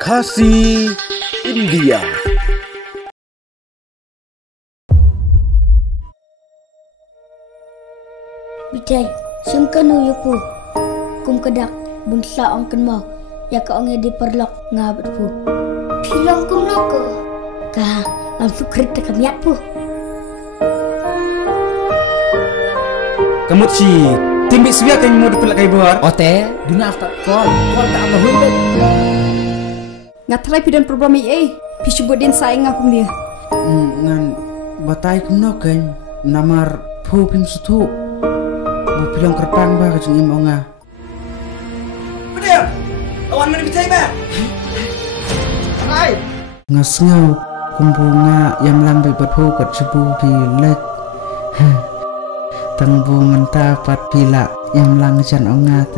Kasih India. Bijay, sungkan uyupu. Kum kedak bungsa ongken mau. Ya ka onge diperlok ngabet pu. Pilong kum noko. Ka langsung kerita kamiat pu. Kamu si timbik siya kan mau dipelak kay buar. Ote, duna after call tak apa hui. Ngatrai pidan problem pishu bodin saing aku dia. Ngan batai kum noken namar pu pim sutu. Mau pilong kerpang ba kajeng imonga. Pedem, awan mana bijay ba? Hai. Ngasngau kumbunga yang lambai berpu kat sebu pilek. Tengbu mentapat pila yang langjan ongat.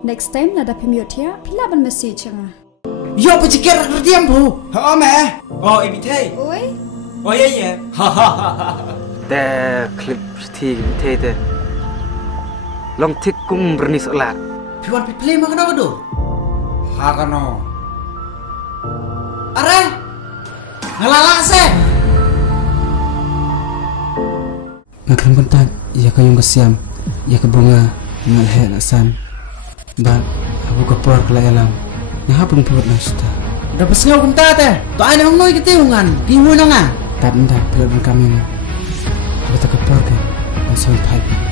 Next time nada pimiotia pila ban message nga. Yo pecikir kerdiam bu. Ha me. Oh ibitay. Oi. Oh iya. Te klip ti te. Long tik kum bernis olat. Piwan piplay makna kado. Ha kano. Are. Ngalala se. Ngakram kontak ya kayong kasiam ya ke bunga ngalhe lasan. Ba abu kapor kelayalam. Yang hapun piwat lang suta. Dapat sengaw kung tate. To ay namang noy kitiungan. Piwo na nga. Tanda, pilot ng kami nga. Habit ako porke. Ang soy pipe.